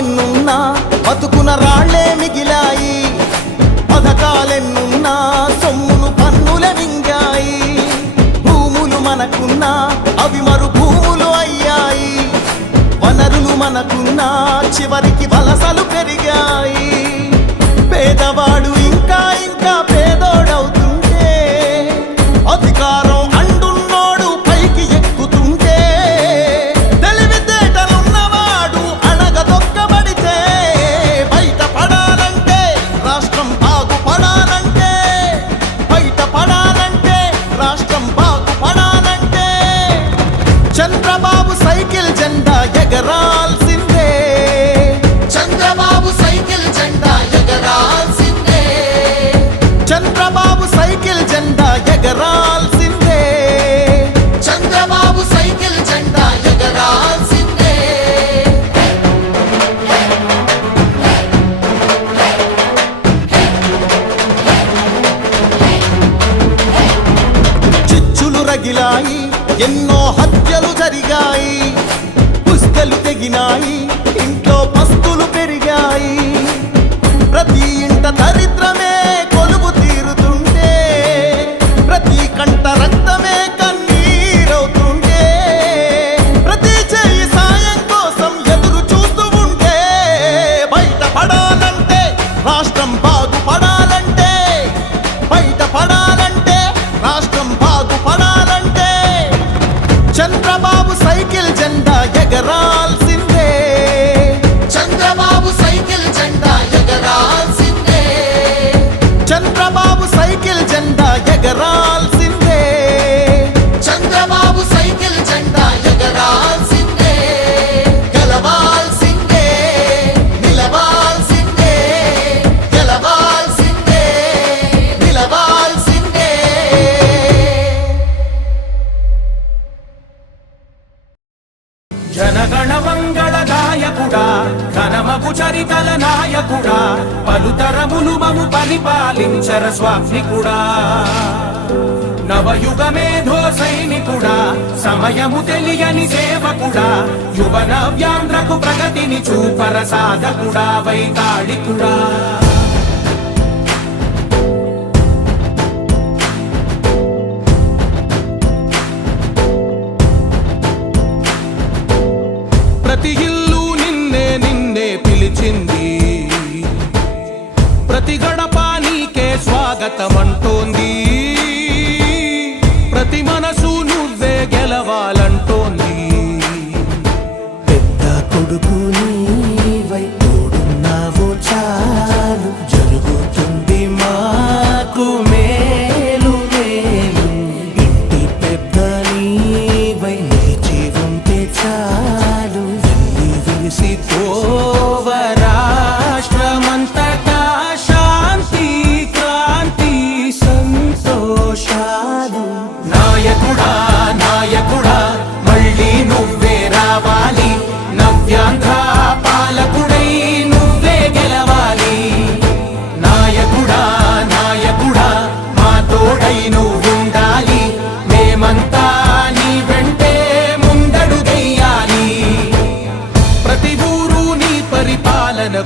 పథకాలెన్నున్నా బతుకున రాళ్ళే మిగిలాయి. పథకాలెన్నున్నా? సొమ్మును పన్నుల మింగాయి. భూములు మనకున్నా అవి మరు భూములు అయ్యాయి. వనరులు మనకున్నా చివరికి ఎన్నో హత్యలు జరిగాయి. పుస్తలు తెగినాయి. ఇంట్లో పస్తులు పెరిగాయి. ప్రతి ఇంట దరిద్రమే పలుతరములు మము పరిపాలించర స్వామికుడా నవయుగ సైనికుడా సమయము తెలియని సేవకుడా యువన వ్యాంధ్రకు ప్రగతిని చూపర సాధకుడా వైతాళికుడా. പാലന